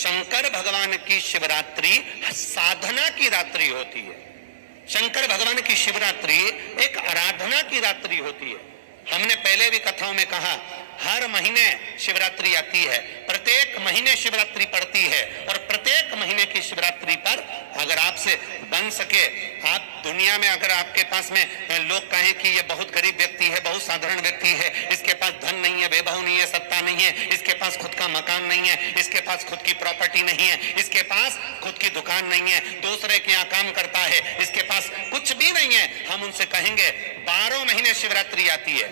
शंकर भगवान की शिवरात्रि साधना की रात्रि होती है। शंकर भगवान की शिवरात्रि एक आराधना की रात्रि होती है। हमने पहले भी कथाओं में कहा, हर महीने शिवरात्रि आती है, प्रत्येक महीने शिवरात्रि पड़ती है, और प्रत्येक महीने की शिवरात्रि पर अगर आपसे बन सके, आप दुनिया में अगर आपके पास में लोग कहें कि ये बहुत गरीब व्यक्ति है, बहुत साधारण व्यक्ति है, इसके पास धन नहीं है, वैभव नहीं है, सत्ता नहीं है, इसके पास खुद का मकान नहीं है, इसके पास खुद की प्रॉपर्टी नहीं है, इसके पास खुद की दुकान नहीं है, दूसरे के यहाँ काम करता है, इसके पास कुछ भी नहीं है, हम उनसे कहेंगे 12 महीने शिवरात्रि आती है,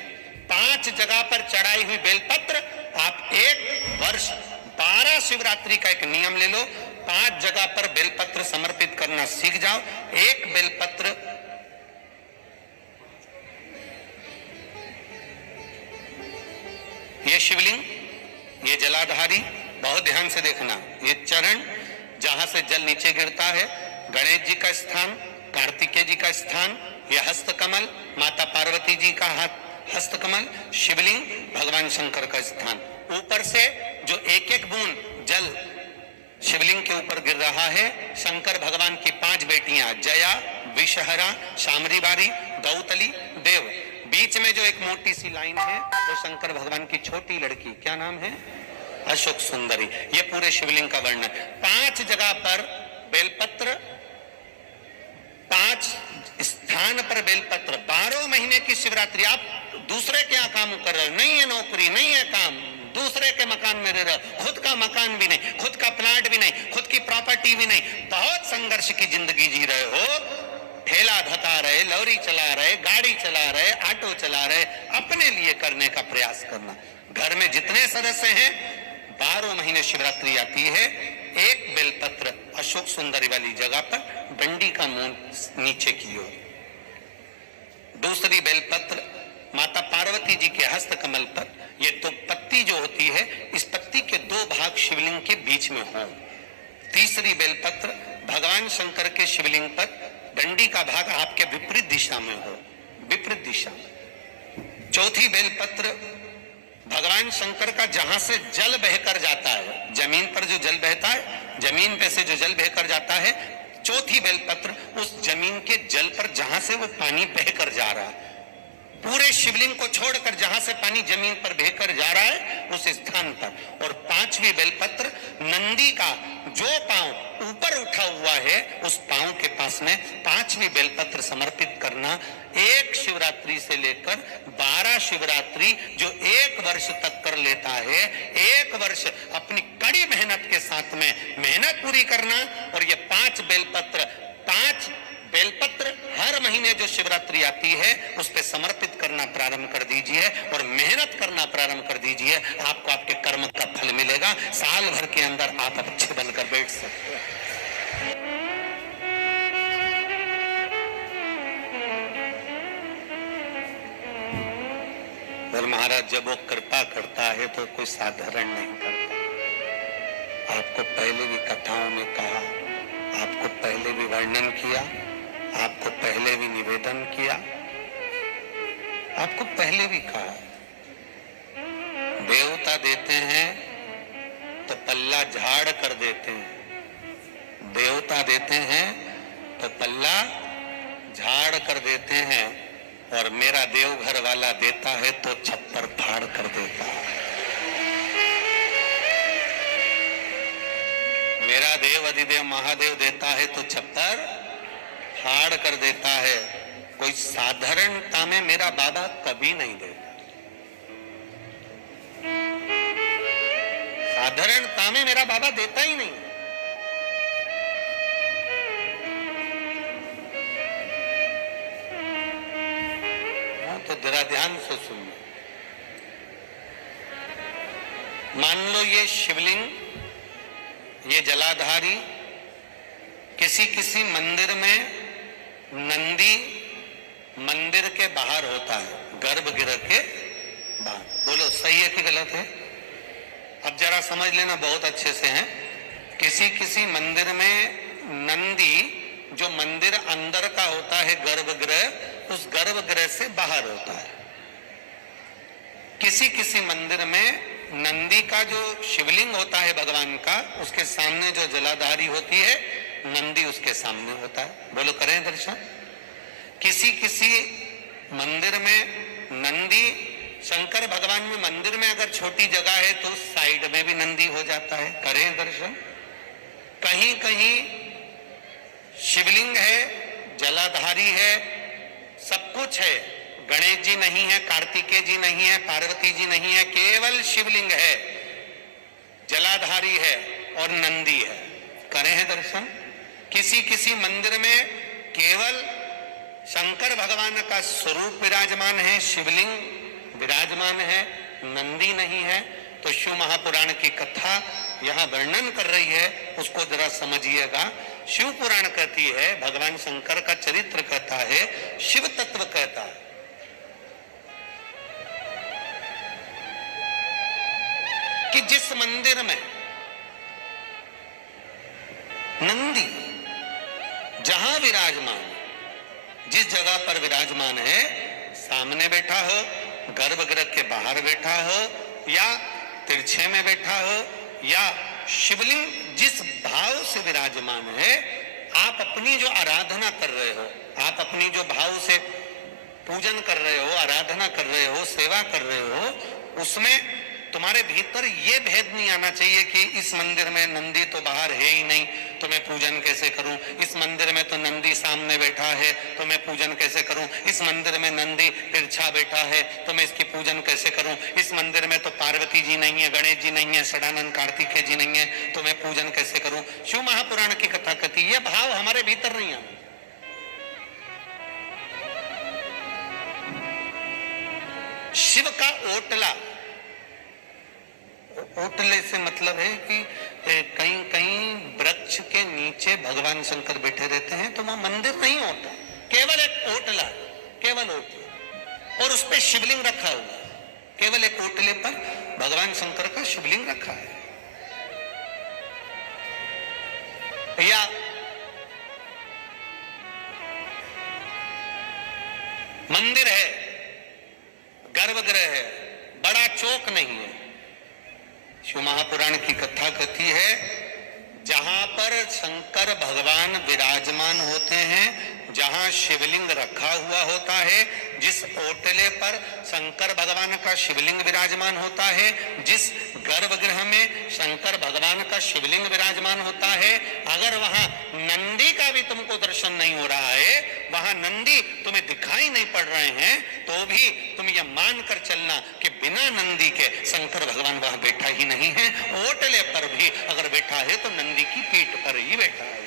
5 जगह पर चढ़ाई हुई बेलपत्र, आप एक वर्ष 12 शिवरात्रि का एक नियम ले लो, 5 जगह पर बेलपत्र समर्पित करना सीख जाओ। एक बेलपत्र ये शिवलिंग, ये जलाधारी, बहुत ध्यान से देखना, ये चरण जहां से जल नीचे गिरता है, गणेश जी का स्थान, कार्तिकेय जी का स्थान, ये हस्तकमल माता पार्वती जी का हाथ हस्तकमल, शिवलिंग भगवान शंकर का स्थान। ऊपर से जो एक एक बूंद जल शिवलिंग के ऊपर गिर रहा है, शंकर भगवान की 5 बेटियां जया, विषहरा, शामरीबारी, गौतली, देव, बीच में जो एक मोटी सी लाइन है वो शंकर भगवान की छोटी लड़की, क्या नाम है, अशोक सुंदरी। ये पूरे शिवलिंग का वर्णन। 5 जगह पर बेलपत्र, 5 स्थान पर बेलपत्र, 12 महीने की शिवरात्रि। आप दूसरे के यहाँ काम कर रहे हो, नहीं है नौकरी, नहीं है काम, दूसरे के मकान में रह रहे हो, खुद का मकान भी नहीं, खुद का प्लाट भी नहीं, खुद की प्रॉपर्टी भी नहीं, बहुत संघर्ष की जिंदगी जी रहे हो, ठेला धता रहे, लॉरी चला रहे, गाड़ी चला रहे, ऑटो चला रहे, अपने लिए करने का प्रयास करना। घर में जितने सदस्य हैं, 12 महीने शिवरात्रि आती है, एक बेलपत्र अशोक सुंदरी वाली जगह पर डंडी का मुंह नीचे की ओर, दूसरी बेलपत्र माता पार्वती जी के हस्त कमल पर, ये तो पत्ती जो होती है, इस पत्ती के 2 भाग शिवलिंग के बीच में हो। तीसरी बेलपत्र भगवान शंकर के शिवलिंग पर, डंडी का भाग आपके विपरीत दिशा में हो, विपरीत दिशा में। चौथी बेलपत्र भगवान शंकर का जहां से जल बहकर जाता है, जमीन पर जो जल बहता है, जमीन पे से जो जल बहकर जाता है, चौथी बेलपत्र उस जमीन के जल पर जहां से वो पानी बहकर जा रहा है, पूरे शिवलिंग को छोड़कर जहां से पानी जमीन पर बहकर जा रहा है उस स्थान पर। और 5वीं बेलपत्र नंदी का जो पांव ऊपर उठा हुआ है, उस पांव के पास में 5वीं बेलपत्र समर्पित करना। एक शिवरात्रि से लेकर 12 शिवरात्रि जो 1 वर्ष तक कर लेता है, 1 वर्ष अपनी कड़ी मेहनत के साथ में मेहनत पूरी करना। और ये 5 बेलपत्र हर महीने जो शिवरात्रि आती है उस पे समर्पित करना प्रारंभ कर दीजिए और मेहनत करना प्रारंभ कर दीजिए। आपको आपके कर्म का फल मिलेगा। साल भर के अंदर आप अच्छे बनकर बैठ सकते हैं। और महाराज जब वो कृपा करता है तो कोई साधारण नहीं करता। आपको पहले भी कथाओं में कहा, आपको पहले भी वर्णन किया, आपको पहले भी निवेदन किया, आपको पहले भी कहा, देवता देते हैं तो पल्ला झाड़ कर देते हैं, देवता देते हैं तो पल्ला झाड़ कर देते हैं, और मेरा देवघर वाला देता है तो छप्पर फाड़ कर देता है। मेरा देव अधिदेव महादेव देता है तो छप्पर फाड़ कर देता है। कोई साधारणता में मेरा बाबा कभी नहीं देता, साधारणता में मेरा बाबा देता ही नहीं। तो जरा ध्यान से सुनिए। मान लो ये शिवलिंग, ये जलाधारी किसी किसी मंदिर में नंदी मंदिर के बाहर होता है, गर्भगृह के बाहर। बोलो सही है कि गलत है? अब जरा समझ लेना बहुत अच्छे से है। किसी किसी मंदिर में नंदी जो मंदिर अंदर का होता है गर्भगृह, उस गर्भगृह से बाहर होता है। किसी किसी मंदिर में नंदी का जो शिवलिंग होता है भगवान का, उसके सामने जो जलाधारी होती है, नंदी उसके सामने होता है। बोलो करें दर्शन। किसी किसी मंदिर में नंदी, शंकर भगवान में मंदिर में अगर छोटी जगह है तो साइड में भी नंदी हो जाता है। करें दर्शन। कहीं कहीं शिवलिंग है, जलाधारी है, सब कुछ है, गणेश जी नहीं है, कार्तिकेय जी नहीं है, पार्वती जी नहीं है, केवल शिवलिंग है, जलाधारी है और नंदी है। करें हैं दर्शन। किसी किसी मंदिर में केवल शंकर भगवान का स्वरूप विराजमान है, शिवलिंग विराजमान है, नंदी नहीं है। तो शिव महापुराण की कथा यहां वर्णन कर रही है, उसको जरा समझिएगा। शिव पुराण कहती है, भगवान शंकर का चरित्र कहता है, शिव तत्व कहता है कि जिस मंदिर में नंदी जहां विराजमान, जिस जगह पर विराजमान है, सामने बैठा हो, गर्भगृह के बाहर बैठा हो या तिरछे में बैठा हो, या शिवलिंग जिस भाव से विराजमान है, आप अपनी जो आराधना कर रहे हो, आप अपनी जो भाव से पूजन कर रहे हो, आराधना कर रहे हो, सेवा कर रहे हो, उसमें तुम्हारे भीतर ये भेद नहीं आना चाहिए कि इस मंदिर में नंदी तो बाहर है ही नहीं, तो मैं पूजन कैसे करूं। इस मंदिर में तो नंदी सामने बैठा है, तो मैं पूजन कैसे करूं। इस मंदिर में नंदी तिरछा बैठा है, तो मैं इसकी पूजन कैसे करूं। इस मंदिर में तो पार्वती जी नहीं है, गणेश जी नहीं है, षडानंद कार्तिकेय जी नहीं है, तो मैं पूजन कैसे करूं। शिव महापुराण की कथा कहती है, ये भाव हमारे भीतर नहीं आना। शिव का ओटला, ओटले से मतलब है कि कहीं कहीं वृक्ष के नीचे भगवान शंकर बैठे रहते हैं, तो वहां मंदिर नहीं होता, केवल एक ओटला, केवल ओटला, और उस पे शिवलिंग रखा हुआ, केवल एक ओटले पर भगवान शंकर का शिवलिंग रखा है। या मंदिर है, गर्भगृह है, बड़ा चौक नहीं है। शिव महापुराण की कथा कहती है, जहां पर शंकर भगवान विराजमान होते हैं, जहां शिवलिंग रखा हुआ होता है, जिस ओटले पर शंकर भगवान का शिवलिंग विराजमान होता है, जिस गर्भगृह में शंकर भगवान का शिवलिंग विराजमान होता है, अगर वहां नंदी का भी तुमको दर्शन नहीं हो रहा है, वहां नंदी तुम्हें दिखाई नहीं पड़ रहे हैं, तो भी तुम यह मान कर चलना कि बिना नंदी के शंकर भगवान वहां बैठा ही नहीं है। ओटले पर भी अगर बैठा है तो नंदी की पीठ पर ही बैठा है।